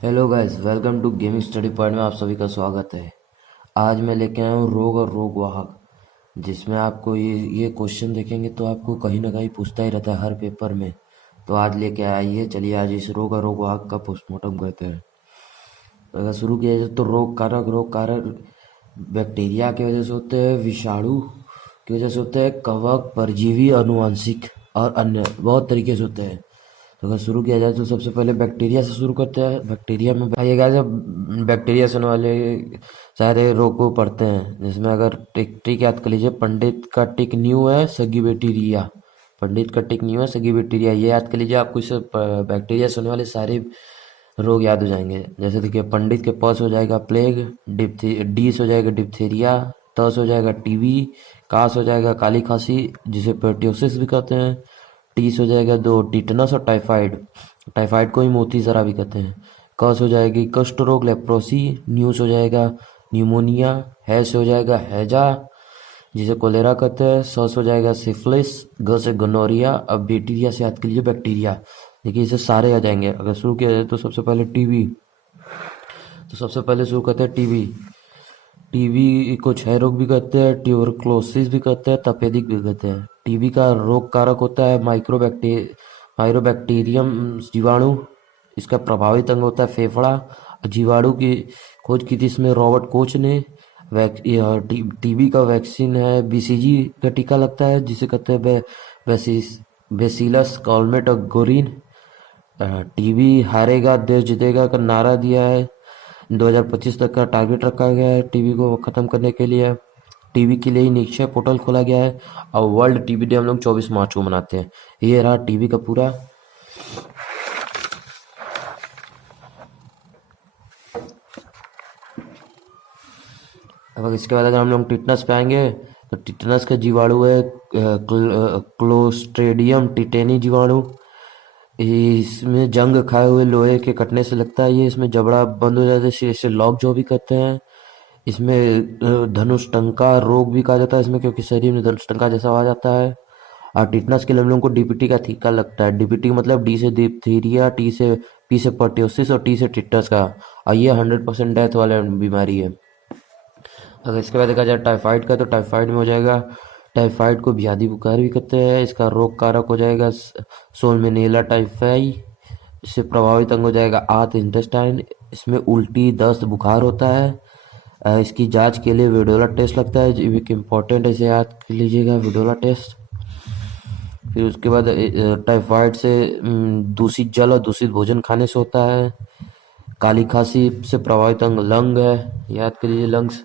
Hello guys, welcome to gaming study point में आप सभी का स्वागत है। आज मैं लेके आया हूँ रोग और रोग वाहक, जिसमें आपको ये क्वेश्चन देखेंगे तो आपको कहीं ना कहीं पूछता ही रहता है हर पेपर में। तो आज लेके आइए, चलिए आज इस रोग और रोग वाहक का पोस्टमार्टम करते हैं। तो अगर शुरू किया जाए तो रोग कारक बैक्टीरिया की वजह से होते हैं, विषाणु की वजह से होते हैं, कवक, परजीवी, अनुवांशिक और अन्य बहुत तरीके से होते हैं। तो अगर शुरू किया जाए तो सबसे पहले बैक्टीरिया से शुरू करते हैं। बैक्टीरिया में आइएगा, जब बैक्टीरिया से होने वाले सारे रोग को पढ़ते हैं, जिसमें अगर टिक याद कर लीजिए, पंडित का टिक न्यू है, सगी बैक्टीरिया। पंडित का टिक न्यू है, सगी बैक्टीरिया, ये याद कर लीजिए, आपको इससे बैक्टीरिया से होने वाले सारे रोग याद हो जाएंगे। जैसे देखिए, पंडित के प से हो जाएगा प्लेग, डी से हो जाएगा डिप्थीरिया, त से हो जाएगा टीबी, का से हो जाएगा काली खांसी जिसे पेर्टियोसिस भी कहते हैं, टी से हो जाएगा दो टिटनस और टाइफाइड, टाइफाइड को ही मोती जरा भी कहते हैं। क से हो जाएगी कुष्ठ रोग लेप्रोसी, न्यू से हो जाएगा न्यूमोनिया, है से हो जाएगा हैजा जिसे कोलेरा कहते हैं, स से हो जाएगा सिफिलिस, ग से गोनोरिया। अब बैक्टीरिया से याद कीजिए बैक्टीरिया, देखिए इसे सारे आ जाएंगे। अगर शुरू किया जाए तो सबसे पहले टीबी, तो सबसे पहले शुरू करते हैं टीबी। टीबी को क्षय रोग भी कहते हैं, ट्यूबरक्लोसिस भी कहते हैं, तपेदिक भी कहते हैं। टीबी का रोग कारक होता है माइक्रोबैक्टीरियम जीवाणु। इसका प्रभावित अंग होता है फेफड़ा। जीवाणु की खोज की थी इसमें रॉबर्ट कोच ने। टीबी का वैक्सीन है, बीसीजी का टीका लगता है जिसे कहते हैं बेसिलस कॉलमेट और गोरिन। टीबी हारेगा देश जीतेगा का नारा दिया है। 2025 तक का टारगेट रखा गया है टीबी को खत्म करने के लिए। टीबी के लिए ही निक्षय पोर्टल खोला गया है और वर्ल्ड टीबी डे हम लोग 24 मार्च को मनाते हैं। ये रहा टीबी का पूरा। अब इसके बाद अगर हम लोग टिटनस पे आएंगे तो टिटनस का जीवाणु है क्लोस्ट्रेडियम टिटेनी जीवाणु। इसमें जंग खाए हुए लोहे के कटने से लगता है। ये इसमें जबड़ा बंद हो जाता है, इसे लॉक जो भी कहते हैं। इसमें धनुष टंका रोग भी कहा जाता है इसमें, क्योंकि शरीर में धनुष टंका जैसा आ जाता है। और टिटनस के लिए हम लोगों को डीपीटी का टीका लगता है। डीपीटी मतलब डी से डिप्थीरिया, टी से पी से पर्ट्योसिस और टी से टिटनस का। और ये 100% डेथ वाला बीमारी है। अगर इसके बाद देखा जाए टाइफाइड का, तो टाइफाइड में हो जाएगा, टाइफाइड को ब्याधी बुखार भी कहते हैं। इसका रोग कारक हो जाएगा सोलमेनेला टाइफाई। इससे प्रभावित अंग हो जाएगा आंत, इंटेस्टाइन। इसमें उल्टी, दस्त, बुखार होता है। इसकी जांच के लिए विडोला टेस्ट लगता है, जो एक इम्पॉर्टेंट है, इसे याद कर लीजिएगा, विडोला टेस्ट। फिर उसके बाद टाइफाइड से दूषित जल और दूषित भोजन खाने से होता है। काली खांसी से प्रभावित अंग लंग है, याद कर लीजिए, लंग्स।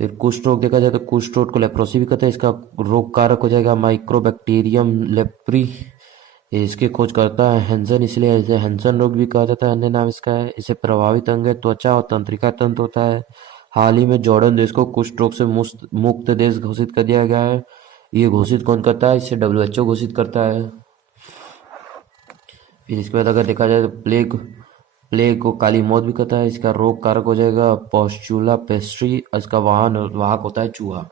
फिर कुष्ठ रोग देखा जाए तो कुष्ठ रोग को लेप्रोसी भी कहते हैं। इसका रोग कारक हो जाएगा माइक्रोबैक्टीरियम लेप्री। इसकी खोज करता है हैंसन, इसलिए इसे हैंसन रोग भी कहा जाता है, अन्य नाम इसका है। इसे प्रभावित अंग है त्वचा और तंत्रिका तंत्र होता है। हाल ही में जॉर्डन देश को कुष्ठ रोग से मुक्त देश घोषित कर दिया गया है। ये घोषित कौन करता है? इसे WHO घोषित करता है। फिर इसके बाद अगर देखा जाए तो प्लेग को काली मौत भी कहता है। इसका रोग कारक हो जाएगा पॉस्चुला पेस्ट्री। इसका वाहक होता है चूहा।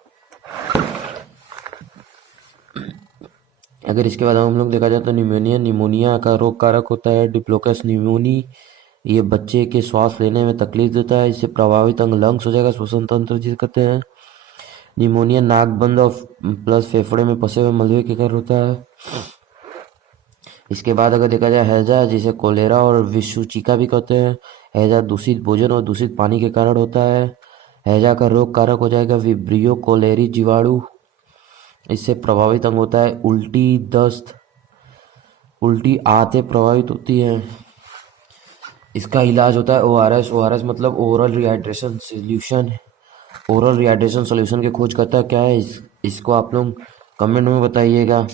अगर इसके बाद हम लोग देखा जाए तो निमोनिया का रोग कारक होता है डिप्लोकस निमोनी। ये बच्चे के श्वास लेने में तकलीफ देता है। इससे प्रभावित अंग लंग्स हो जाएगा, श्वसन तंत्र जिसे कहते हैं। निमोनिया नाक बंद और प्लस फेफड़े में फंसे हुए मलबे के कारण होता है। इसके बाद अगर देखा जाए हैजा, जिसे कोलेरा और विषुचिका भी कहते हैं। हैजा दूषित भोजन और दूषित पानी के कारण होता है। हैजा का रोग कारक हो जाएगा विब्रियो कोलेरी जीवाणु। इससे प्रभावित अंग होता है उल्टी, दस्त, उल्टी आंतें प्रभावित होती हैं। इसका इलाज होता है ORS मतलब oral rehydration solution. Oral rehydration solution की खोज करता है क्या है, इसको आप लोग कमेंट में बताइएगा।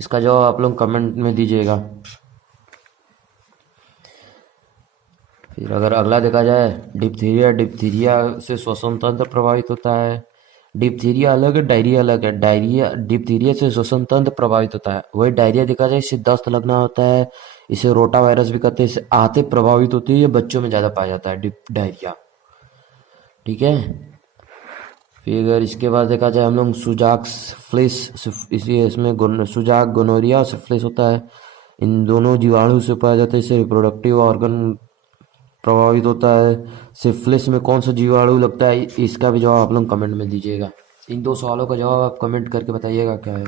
इसका जवाब आप लोग कमेंट में दीजिएगा। फिर अगर अगला देखा जाए डिप्थीरिया से श्वसन तंत्र प्रभावित होता है। डिप्थीरिया अलग है, डायरिया अलग है। डिप्थीरिया से श्वसन तंत्र प्रभावित होता है, वही डायरिया देखा जाए इससे दस्त लगना होता है। इसे रोटा वायरस भी कहते हैं। इससे आंतें प्रभावित होती है। ये बच्चों में ज्यादा पाया जाता है डायरिया, ठीक है। फिर अगर इसके बाद देखा जाए हम लोग सुजाक सिफिलिस, इसमें सुजाक गोनोरिया और सिफिलिस होता है। इन दोनों जीवाणु से पाया जाता है। इससे रिप्रोडक्टिव ऑर्गन प्रभावित होता है? सिफिलिस में कौन सा जीवाणु लगता है? इसका भी जवाब आप लोग कमेंट में दीजिएगा। इन 2 सवालों का जवाब आप कमेंट करके बताइएगा क्या है।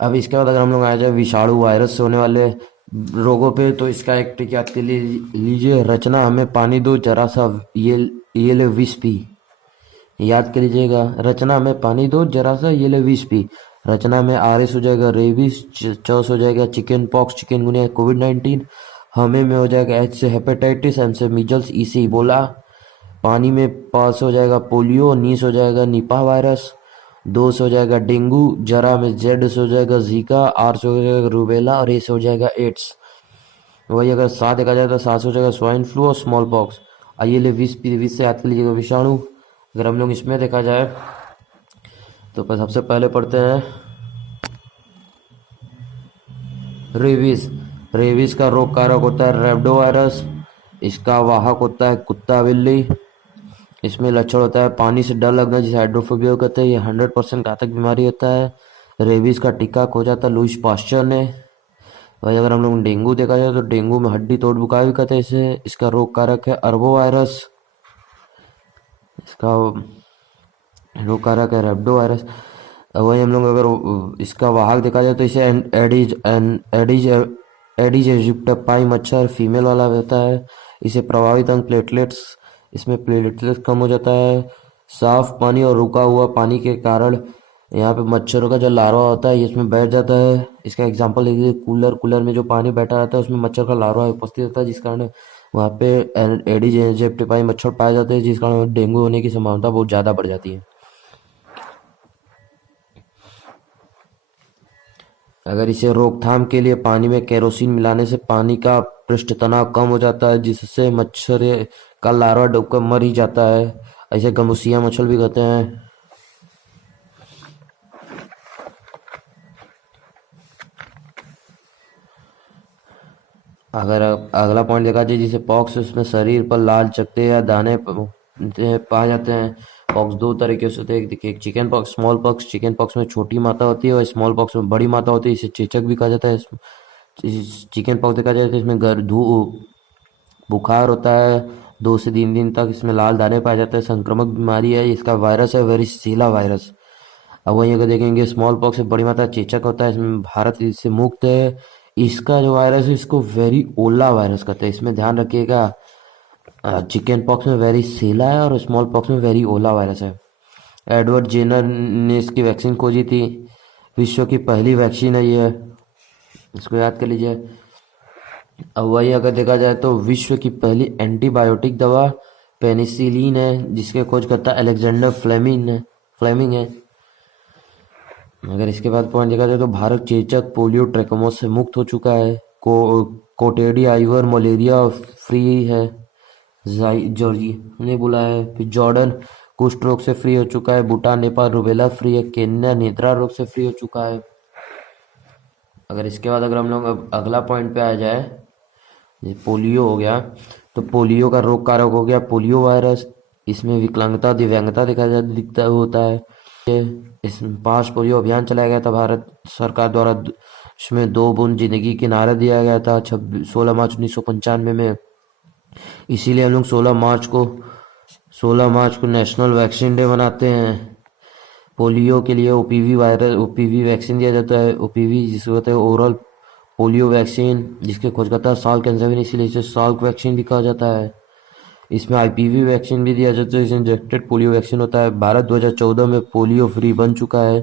अब इसके बाद अगर हम लोग आ जाए विषाणु वायरस से होने वाले रोगों पे, तो इसका एक टिक याद के लीजिए। रचना हमें पानी दो जरा सा, ये ले विष पी। याद कर लीजिएगा, रचना में पानी दो जरा सा, ये ले विष पी। रचना में आरएस हो जाएगा रेबीज, चौस हो जाएगा चिकन पॉक्स चिकनगुनिया कोविड-19, हमें में हो जाएगा एच से हेपेटाइटिस, एम से मीजल्स, ई से इबोला। पानी में पास हो जाएगा पोलियो, नीस हो जाएगा निपाह वायरस, दो से हो जाएगा डेंगू, जरा में जेड से हो जाएगा जीका, आर से हो जाएगा रूबेला और ए से हो जाएगा एड्स। वही अगर सात देखा जाए तो सात से हो जाएगा स्वाइन फ्लू और स्मॉल पॉक्स। आइए ले विष से याद कर लीजिएगा विषाणु। अगर हम लोग इसमें देखा जाए तो सबसे पहले पढ़ते हैं रेबीज। रेबीज का रोग कारक होता है रेब्डो वायरस, इसका वाहक होता है कुत्ता बिल्ली। इसमें लक्षण होता है पानी से डर लगना, जिसे हाइड्रोफोबिया कहते हैं। ये 100% घातक बीमारी होता है। रेबीज का टीका खोजा था लुईस पास्चर ने। वही अगर हम लोग डेंगू देखा जाए तो डेंगू में हड्डी तोड़ बुखार भी कहते हैं इसे। इसका रोग कारक है अरबो वायरस, इसका रोग कारक है रेब्डो वायरस। वही हम लोग अगर इसका वाहक देखा जाए तो इसे एडिज इजिप्टपाई मच्छर फीमेल वाला होता है। इसे प्रभावित अंग प्लेटलेट्स, इसमें प्लेटलेट्स कम हो जाता है। साफ पानी और रुका हुआ पानी के कारण यहाँ पे मच्छरों का जो लार्वा होता है ये इसमें बैठ जाता है। इसका एग्जांपल देखिए, कूलर में जो पानी बैठा रहता है उसमें मच्छर का लार्वा उपस्थित होता है, जिस कारण वहाँ पे एडिज इजिप्टपाई मच्छर पाए जाते हैं, जिस कारण डेंगू होने की संभावना बहुत ज़्यादा बढ़ जाती है। अगर इसे रोकथाम के लिए पानी में केरोसिन मिलाने से पानी का पृष्ठ तनाव कम हो जाता है, जिससे मच्छर का लार्वा डूबकर मर ही जाता है। ऐसे गमुसिया मच्छर भी कहते हैं। अगर अगला पॉइंट देखा जाए जिसे पॉक्स, उसमें शरीर पर लाल चकत्ते या दाने पाए जाते हैं। पॉक्स दो तरीके से होते हैं, देखिए एक chicken pox, small pox. Chicken pox में छोटी मात्रा होती है और स्मॉल पॉक्स में बड़ी मात्रा होती है, इसे चेचक भी कहा जाता है। चिकन पॉक्स देखा जाए तो इसमें बुखार होता है, 2 से 3 दिन तक इसमें लाल दाने पाए जाते हैं। संक्रामक बीमारी है, इसका वायरस है वेरिसेला वायरस। अब वहीं अगर देखेंगे स्मॉल पॉक्स में बड़ी मात्रा चेचक होता है, इसमें भारत इससे मुक्त है। इसका जो वायरस है इसको वेरिओला वायरस कहते हैं, इसमें ध्यान रखिएगा। चिकन पॉक्स में वेरिसेला है और स्मॉल पॉक्स में वेरिओला वायरस है। एडवर्ड जेनर ने इसकी वैक्सीन खोजी थी, विश्व की पहली वैक्सीन है ये, इसको याद कर लीजिए। अब वही अगर देखा जाए तो विश्व की पहली एंटीबायोटिक दवा पेनिसिलिन है, जिसके खोज करता अलेक्जेंडर फ्लेमिंग है। अगर इसके बाद पॉइंट देखा जाए तो भारत चेचक, पोलियो, ट्रैकोमोस से मुक्त हो चुका है। कोटेडी आइवर मलेरिया फ्री है, जॉर्जी ने बोला है। फिर जॉर्डन कुष्ठ रोग से फ्री हो चुका है। भूटान नेपाल रूबेला फ्री है। केन्या निद्रा रोग से फ्री हो चुका है। अगर इसके बाद अगर हम लोग अगला पॉइंट पे आ जाए, पोलियो हो गया, तो पोलियो का रोग कारक हो गया पोलियो वायरस। इसमें विकलांगता दिव्यांगता दिखता होता है। इस 5 पोलियो अभियान चलाया गया था भारत सरकार द्वारा, इसमें 2 बूंद जिंदगी की नारा दिया गया था 16 मार्च 1995 में। इसीलिए हम लोग 16 मार्च को नेशनल वैक्सीन डे मनाते हैं। पोलियो के लिए ओपीवी वैक्सीन दिया जाता है। ओपीवी जिसे होता है ओरल पोलियो वैक्सीन, जिसके खोजकर्ता है साल्क एंजाविन, इसीलिए इसे साल्क वैक्सीन भी कहा जाता है। इसमें आईपीवी वैक्सीन भी दिया जाता है, इंजेक्टेड पोलियो वैक्सीन होता है। भारत 2014 में पोलियो फ्री बन चुका है।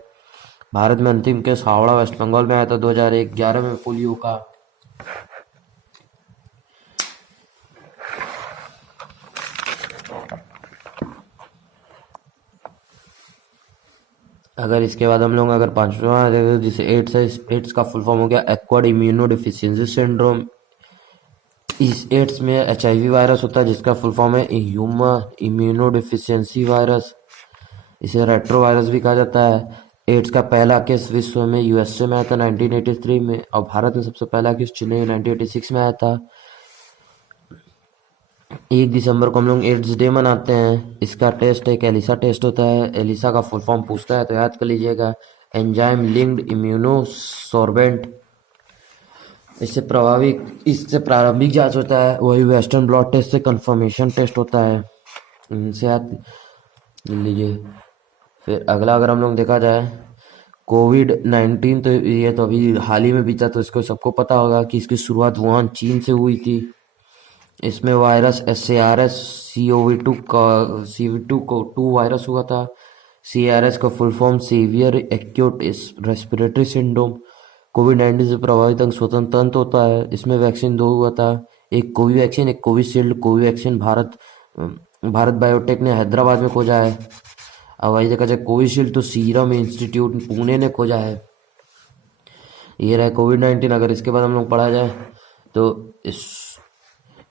भारत में अंतिम केस हावड़ा वेस्ट बंगाल में आया था 2011 में पोलियो का। अगर इसके बाद हम लोग अगर 5वां जिसे एड्स है, एड्स का फुल फॉर्म हो गया एक्वायर्ड इम्यूनो डिफिशियंसी सिंड्रोम। इस एड्स में एचआईवी वायरस होता है, जिसका फुल फॉर्म है ह्यूमन इम्यूनो डिफिशियंसी वायरस। इसे रेट्रो वायरस भी कहा जाता है। एड्स का पहला केस विश्व में यूएसए में आया था 1983 में, और भारत में सबसे पहला केस चेन्नई 1986 में आया था। 1 दिसंबर को हम लोग एड्स डे मनाते हैं। इसका टेस्ट एक एलिसा टेस्ट होता है। एलिसा का फुल फॉर्म पूछता है तो याद कर लीजिएगा, एंजाइम लिंक्ड इम्यूनोसॉर्बेंट। इससे प्रारंभिक जांच होता है। वही वेस्टर्न ब्लॉट टेस्ट से कंफर्मेशन टेस्ट होता है। इनसे याद लीजिए। फिर अगला अगर हम लोग देखा जाए, कोविड-19, तो ये तो अभी हाल ही में बीता, तो इसको सबको पता होगा कि इसकी शुरुआत वुहान चीन से हुई थी। इसमें वायरस SARS CoV-2 का CV2 को 2 वायरस हुआ था। CRS का full form severe acute respiratory syndrome. कोविड-19 से प्रभावित अंग स्वतंत्र तंत्र होता है। इसमें वैक्सीन 2 हुआ था, एक कोविवैक्सीन, एक कोविशील्ड। कोविवैक्सीन भारत बायोटेक ने हैदराबाद में खोजा है। अब वही देखा जाए, कोविशील्ड तो सीरम इंस्टीट्यूट पुणे ने खोजा है। ये रहा कोविड-19। अगर इसके बाद हम लोग पढ़ा जाए तो इस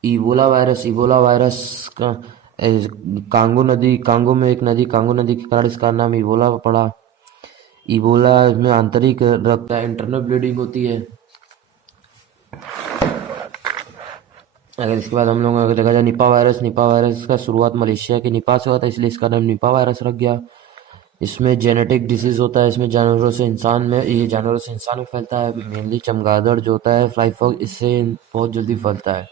इबोला वायरस का कांगो में एक नदी, कांगो नदी के कारण इसका नाम इबोला पड़ा। इबोला में आंतरिक रक्त इंटरनल ब्लीडिंग होती है। अगर इसके बाद हम लोग अगर देखा जाए, निपा वायरस का शुरुआत मलेशिया के निपा से हुआ था, इसलिए इसका नाम निपा वायरस रख गया। इसमें जेनेटिक डिसीज होता है। इसमें जानवरों से इंसान में फैलता है। मेनली चमगादड़ जो होता है, फ्लाई फॉग, इससे बहुत जल्दी फैलता है।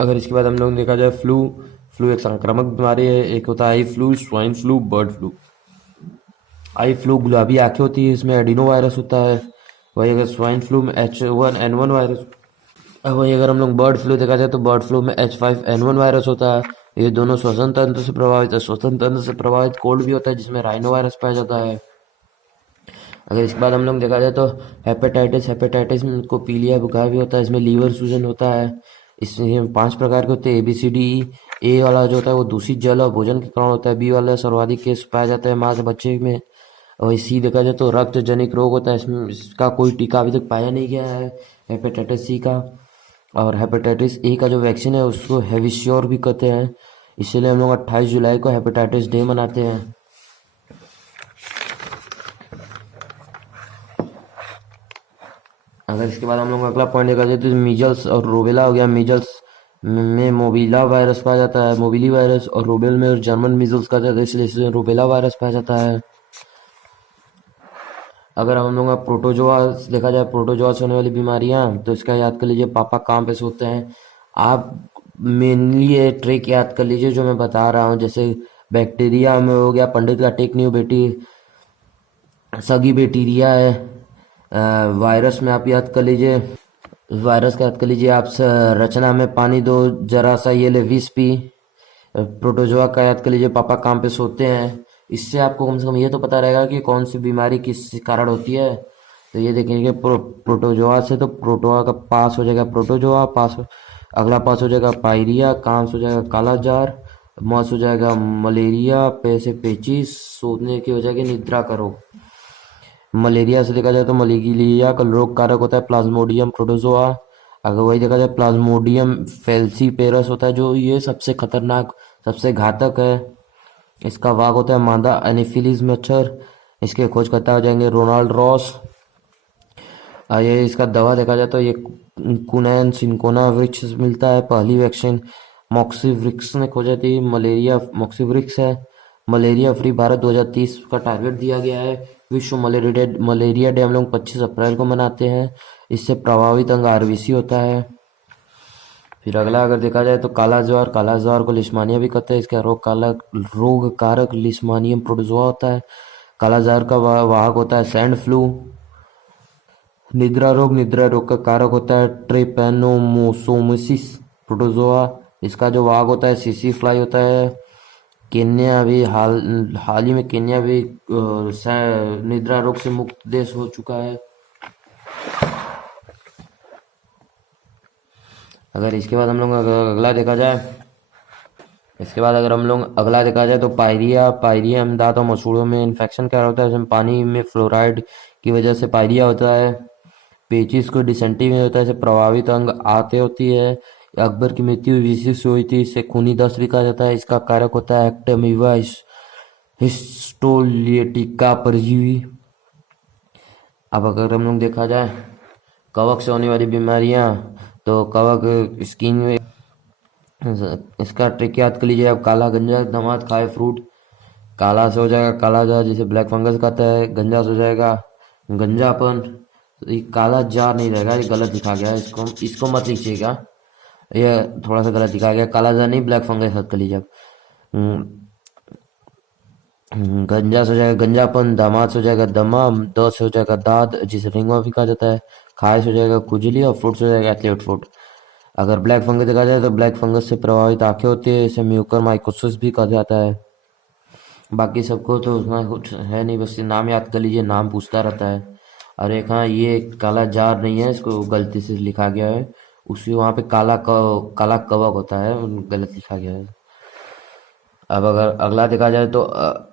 अगर इसके बाद हम लोग देखा जाए, फ्लू एक संक्रामक बीमारी है। एक होता है eye flu, swine flu, bird flu. Eye flu गुलाबी आंखें होती है, इसमें एडिनो वायरस होता है। वही अगर स्वाइन फ्लू में H1N1 वायरस। वही अगर हम लोग बर्ड फ्लू देखा जाए तो बर्ड फ्लू में H5N1 वायरस होता है। ये दोनों श्वसन तंत्र से प्रभावित है। श्वसन तंत्र से प्रभावित कोल्ड भी होता है, जिसमें राइनो वायरस पाया जाता है। अगर इसके बाद हम लोग देखा जाए तो हेपेटाइटिस में को पीलिया बुखार भी होता है। इसमें लीवर सूजन होता है। इसमें 5 प्रकार के होते हैं ABCD। ए वाला जो होता है वो दूषित जल और भोजन के कारण होता है। बी वाला सर्वाधिक केस पाया जाता है माँ से बच्चे में। और सी देखा जाए तो रक्त जनित रोग होता है। इसमें इसका कोई टीका अभी तक पाया नहीं गया है हेपेटाइटिस सी का। और हेपेटाइटिस ए का जो वैक्सीन है उसको हेविश्योर भी कहते हैं। इसीलिए हम लोग 28 जुलाई को हेपेटाइटिस डे मनाते हैं। अगर इसके बाद हम लोग अगला पॉइंट देखा जाए तो मीजल्स और रूबेला हो गया। मीजल्स में मोबिला वायरस पाया जाता है, मोबिली वायरस, और रूबेल में जर्मन मीजल्स का जाता है, इसलिए इसमें रूबेला वायरस पाया जाता है। अगर हम लोग प्रोटोजोआ देखा जाए, प्रोटोजोआ से होने वाली बीमारियां, तो इसका याद कर लीजिए, पापा काम पे सोते हैं। आप मेनली ये ट्रिक याद कर लीजिए जो मैं बता रहा हूँ। जैसे बैक्टीरिया में हो गया, पंडित का टेक न्यू बेटी सगी बैक्टीरिया है। वायरस में आप याद कर लीजिए, वायरस का याद कर लीजिए आप, रचना में पानी दो जरा सा, ये ले 20 पी। प्रोटोजोआ का याद कर लीजिए, पापा काम पे सोते हैं। इससे आपको कम से कम ये तो पता रहेगा कि कौन सी बीमारी किस कारण होती है। तो ये देखेंगे प्रोटोजोआ से, तो प्रोटोआ का पास हो जाएगा प्रोटोजोआ, अगला पास हो जाएगा पायरिया, कांस हो जाएगा कालाजार, मस हो जाएगा मलेरिया, पे से पेचिस, सोने की हो जाएगी निद्रा करो। मलेरिया से देखा जाए तो मलेरिया का रोग कारक होता है प्लाज्मोडियम प्रोटोजोआ। अगर वही देखा जाए, प्लाज्मोडियम फेल्सीपेरस होता है जो ये सबसे खतरनाक, सबसे घातक है। इसका वाग होता है मादा एनीफिलीज मच्छर। इसके खोजकर्ता हो जाएंगे रोनाल्ड रॉस। ये इसका दवा देखा जाए तो ये कुनैन सिंकोना वृक्ष से मिलता है। पहली वैक्सीन मॉक्सीवृक्स ने खोजा थी। मलेरिया मॉक्सीवृक्स है। मलेरिया फ्री भारत 2030 का टारगेट दिया गया है। विश्व मलेरिया डे हम लोग 25 अप्रैल को मनाते हैं। इससे प्रभावित अंग RBC होता है। फिर अगला अगर देखा जाए तो काला ज्वार को लिस्मानिया भी कहते हैं। इसका रोग कारक लिस्मानियम प्रोटोजोआ होता है। काला ज्वार का वाहक होता है सैंड फ्लू। निद्रा रोग का कारक होता है ट्रिपैनोसोमिसिस प्रोटोजोआ। इसका जो वाहक होता है सीसी फ्लाई होता है। केन्या भी हाल ही में केन्या भी निद्रा रोग से मुक्त देश हो चुका है। अगर इसके बाद हम लोग अगला देखा जाए तो पायरिया में दांत और मसूड़ों में इन्फेक्शन क्या होता है। इसमें पानी में फ्लोराइड की वजह से पायरिया होता है। पेचिस को डिसेंट्री में होता है। इसे प्रभावित अंग आते होती है। अकबर की मृत्यु विशिष्ट हुई थी। इससे खूनी दस्त भी कहा जाता है। इसका कारक होता है एक्टामीबा हिस्टोलिटिका परजीवी। अब अगर हम लोग देखा जाए कवक से होने वाली बीमारियां, तो कवक स्किन में इसका ट्रिक याद कर लीजिए आप। काला गंजा दामाद खाए फ्रूट, काला से हो जाएगा काला जार, जिसे ब्लैक फंगस कहता है। गंजा से हो जाएगा गंजापन। तो ये काला जार नहीं रहेगा, ये गलत दिखा गया है, इसको इसको मत लिखिएगा, ये थोड़ा सा गलत दिखा गया। काला जार नहीं, ब्लैक फंगस याद कर लीजिए आप। गंजा से हो जाएगा गंजापन, दामाद से हो जाएगा दमाम, द से हो जाएगा दाद जिसे रिंगवर्म भी कहा जाता है, खाए से हो जाएगा खुजली, और फ्रूट से हो जाएगा एथलीट फ्रूट। अगर ब्लैक फंगस देखा जाए तो ब्लैक फंगस से प्रभावित आंखें होती है, इसे म्यूकर माइकोसिस भी कहा जाता है। बाकी सबको तो उसमें कुछ है नहीं, बस ये नाम याद कर लीजिए, नाम पूछता रहता है। और एक हाँ, ये काला जार नहीं है, इसको गलती से लिखा गया है, उसी वहाँ पे काला कवक होता है, गलत लिखा गया है। अब अगर अगला देखा जाए तो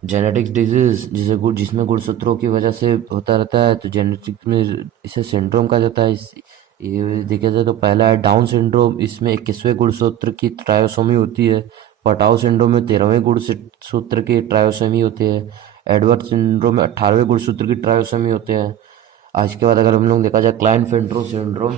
जेनेटिक्स डिजीज जिसमें गुणसूत्रों की वजह से होता रहता है, तो जेनेटिक्स में इसे सिंड्रोम कहा जाता है। ये देखा जाए तो पहला है डाउन सिंड्रोम, इसमें 21वें गुणसूत्र की ट्रायोसोमी होती है। पटाउ सिंड्रोम में 13वें गुणसूत्र की ट्रायोसोमी होती है। एडवर्ड सिंड्रोम में 18वें गुणसूत्र की ट्रायोसोमी होते हैं। आज के बाद अगर हम लोग देखा जाए क्लाइनफेल्टर सिंड्रोम,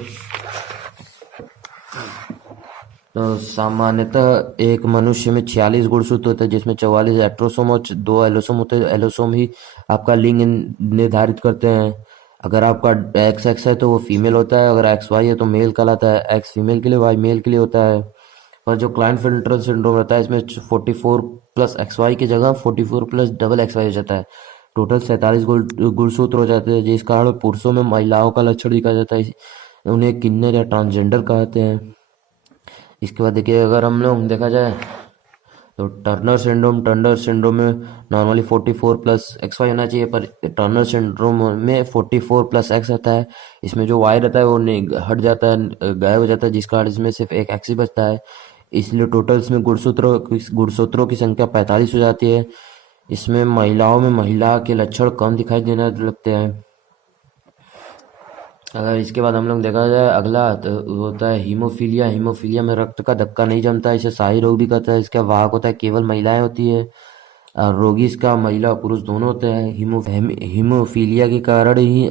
तो सामान्यतः एक मनुष्य में 46 गुणसूत्र होते हैं, जिसमें 44 एट्रोसोम और 2 एलोसोम होते हैं। एलोसोम ही आपका लिंग निर्धारित करते हैं। अगर आपका एक्स एक्स है तो वो फीमेल होता है, अगर एक्स वाई है तो मेल कहलाता है। एक्स फीमेल के लिए, वाई मेल के लिए होता है। पर जो क्लाइनफेल्टर सिंड्रोम रहता है, इसमें 44 प्लस एक्स वाई की जगह 44 प्लस डबल एक्स वाई हो जाता है। टोटल 47 गुणसूत्र हो जाते हैं, जिस कारण पुरुषों में महिलाओं का लक्षण दिखा जाता है, उन्हें किन्नर या ट्रांसजेंडर कहते हैं। इसके बाद देखिए, अगर हम लोग देखा जाए तो टर्नर सिंड्रोम में नॉर्मली 44 प्लस एक्स वाई होना चाहिए, पर टर्नर सिंड्रोम में 44 प्लस एक्स रहता है। इसमें जो वाई रहता है वो हट जाता है, गायब हो जाता है, जिस कारण इसमें सिर्फ एक एक्स ही बचता है। इसलिए टोटल इसमें गुणसूत्रों की संख्या 45 हो जाती है। इसमें महिलाओं में महिला के लक्षण कम दिखाई देने लगते हैं। अगर इसके बाद हम लोग देखा जाए अगला, तो होता है हीमोफीलिया। हीमोफीलिया में रक्त का धक्का नहीं जमता, इसे शाही रोग भी कहता है। इसका वाहक होता है केवल महिलाएं होती है, और रोगी इसका महिला और पुरुष दोनों होते हैं। हीमोफीलिया के कारण ही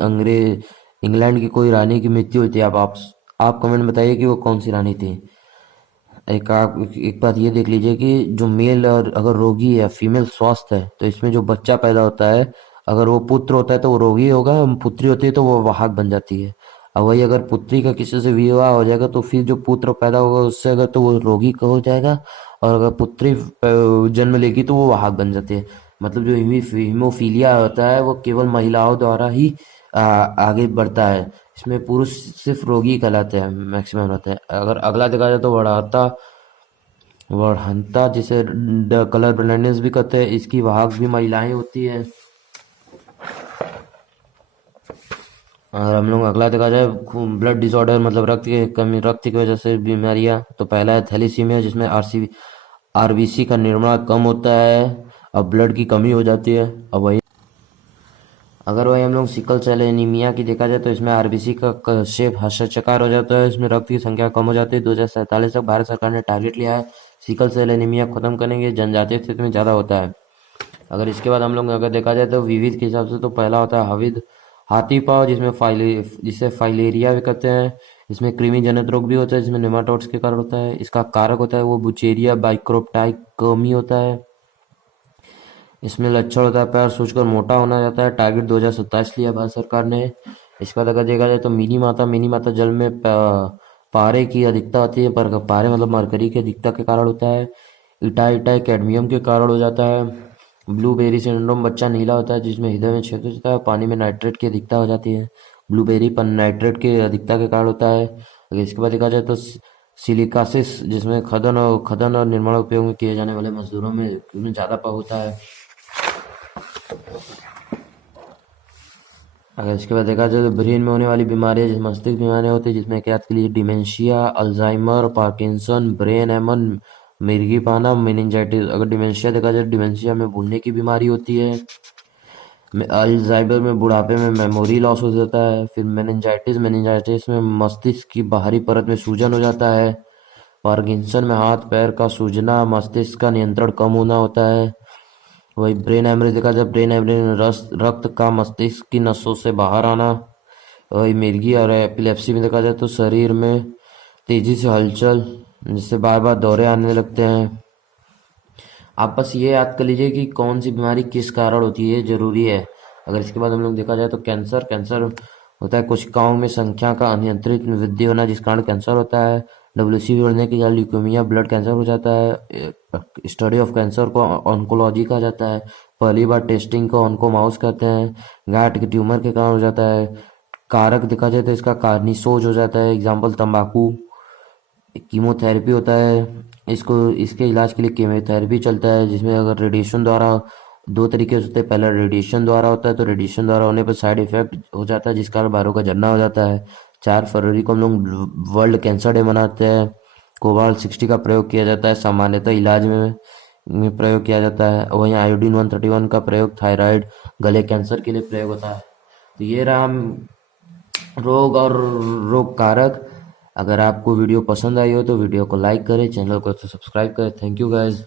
इंग्लैंड की कोई रानी की मृत्यु हुई थी। आप कमेंट में बताइए कि वो कौन सी रानी थी। एक बात ये देख लीजिए कि जो मेल और अगर रोगी है, फीमेल स्वस्थ है, तो इसमें जो बच्चा पैदा होता है, अगर वो पुत्र होता है तो वो रोगी होगा, पुत्री होती है तो वो वाहक बन जाती है। और वही अगर पुत्री का किसी से विवाह हो जाएगा तो फिर जो पुत्र पैदा होगा उससे अगर, तो वो रोगी का हो जाएगा, और अगर पुत्री जन्म लेगी तो वो वाहक बन जाती है। मतलब जो हीमोफीलिया होता है वो केवल महिलाओं द्वारा ही आगे बढ़ता है। इसमें पुरुष सिर्फ रोगी कहलाते हैं, मैक्सिमम रहते हैं। अगर अगला देखा जाए तो वढ़हनता जिसे कलर ब्लाइंडनेस भी कहते हैं, इसकी वाहक भी महिलाएं होती है। और हम लोग अगला देखा जाए ब्लड डिसऑर्डर, मतलब रक्त की वजह से बीमारियां, तो पहला है थैलीसीमिया, जिसमें आरबीसी का निर्माण कम होता है और ब्लड की कमी हो जाती है। अब वही हम लोग सिकल सेल एनीमिया की देखा जाए तो इसमें आरबीसी का शेप हर्षचकार हो जाता है, इसमें रक्त की संख्या कम हो जाती है। 2047 तक भारत सरकार ने टारगेट लिया है सिकल सेल एनीमिया खत्म करेंगे, जनजातीय क्षेत्र में ज़्यादा होता है। अगर इसके बाद हम लोग अगर देखा जाए तो विविध के हिसाब से, तो पहला होता है हविद हाथी पाँव, जिसे फाइलेरिया भी कहते हैं। इसमें कृमि जनित रोग भी होता है, जिसमें नेमाटोड्स के कारण होता है। इसका कारक होता है वो बुचेरिया बाइक्रोप्टाइकमी होता है। इसमें लक्षण होता है पैर सूजकर मोटा होना जाता है। टारगेट 2027 लिया भारत सरकार ने। इसके बाद अगर देखा जाए तो मिनी माता जल में पारे की अधिकता होती है, पर पारे मतलब मरकरी की अधिकता के कारण होता है। इटाई कैडमियम के कारण हो जाता है। ब्लूबेरी सिंड्रोम, बच्चा नीला होता है जिसमें हृदय में छेद हो जाता है। पानी में नाइट्रेट की अधिकता हो जाती है, ब्लूबेरी पर नाइट्रेट की अधिकता के कारण होता है। अगर इसके बाद देखा जाए तो सिलिकासिस, जिसमें खदन और निर्माण उपयोग में किए जाने वाले मजदूरों में ज़्यादा होता है। अगर इसके बाद देखा जाए तो ब्रेन में होने वाली बीमारियां, जैसे मस्तिष्क बीमारियां होती है, जिसमें याद के लिए डिमेंशिया, अल्जाइमर, पार्किंसन, ब्रेन एमन, मिर्गीपाना, मेनिंजाइटिस। अगर डिमेंशिया देखा जाए, डिमेंशिया में भूलने की बीमारी होती है। अल्जाइमर में बुढ़ापे में मेमोरी लॉस हो जाता है। फिर मेनिंजाइटिस में मस्तिष्क की बाहरी परत में सूजन हो जाता है। पार्किंसन में हाथ पैर का सूजना, मस्तिष्क का नियंत्रण कम होना होता है। वही ब्रेन हेमरेज देखा जाए, ब्रेन हेमरेज रक्त का मस्तिष्क की नसों से बाहर आना। वही मिर्गी और एपिलेप्सी में देखा जाए तो शरीर में तेजी से हलचल, जिससे बार बार दौरे आने लगते हैं। आप बस ये याद कर लीजिए कि कौन सी बीमारी किस कारण होती है, जरूरी है। अगर इसके बाद हम लोग देखा जाए तो कैंसर कैंसर होता है कोशिकाओं में संख्या का अनियंत्रित वृद्धि होना, जिस कारण कैंसर होता है। डब्ल्यूसी बढ़ने के कारण ल्यूकेमिया ब्लड कैंसर हो जाता है। स्टडी ऑफ कैंसर को ऑन्कोलॉजी कहा जाता है। पहली बार टेस्टिंग को ऑन्कोमाउस कहते हैं। गांठ के ट्यूमर के कारण हो जाता है। कारक देखा जाए तो इसका कार्निसोज हो जाता है, एग्जाम्पल तंबाकू। कीमोथेरेपी होता है, इसको इसके इलाज के लिए कीमोथेरेपी चलता है, जिसमें अगर रेडिएशन द्वारा, दो तरीके से होते हैं। पहला रेडिएशन द्वारा होता है, तो रेडिएशन द्वारा होने पर साइड इफेक्ट हो जाता है, जिस कारण बालों का झड़ना हो जाता है। 4 फरवरी को हम लोग वर्ल्ड कैंसर डे मनाते हैं। कोबाल्ट 60 का प्रयोग किया जाता है, सामान्यतः इलाज में प्रयोग किया जाता है। वहीं आयोडीन 131 का प्रयोग थायराइड, गले कैंसर के लिए प्रयोग होता है। तो ये रहा रोग और रोग कारक। अगर आपको वीडियो पसंद आई हो तो वीडियो को लाइक करें, चैनल को सब्सक्राइब करें। Thank you guys.